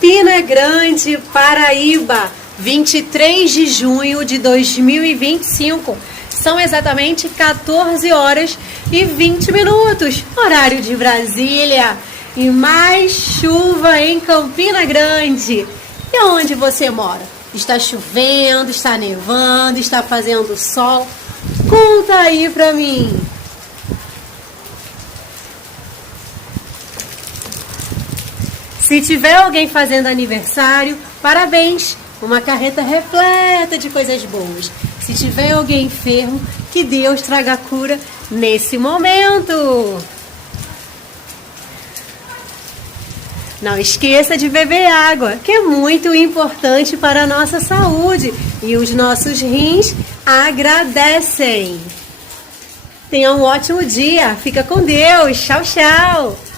Campina Grande, Paraíba, 23 de junho de 2025. São exatamente 14 horas e 20 minutos, horário de Brasília. E mais chuva em Campina Grande. E onde você mora? Está chovendo, está nevando, está fazendo sol? Conta aí pra mim. Se tiver alguém fazendo aniversário, parabéns! Uma carreta repleta de coisas boas. Se tiver alguém enfermo, que Deus traga cura nesse momento. Não esqueça de beber água, que é muito importante para a nossa saúde. E os nossos rins agradecem. Tenha um ótimo dia. Fica com Deus. Tchau, tchau.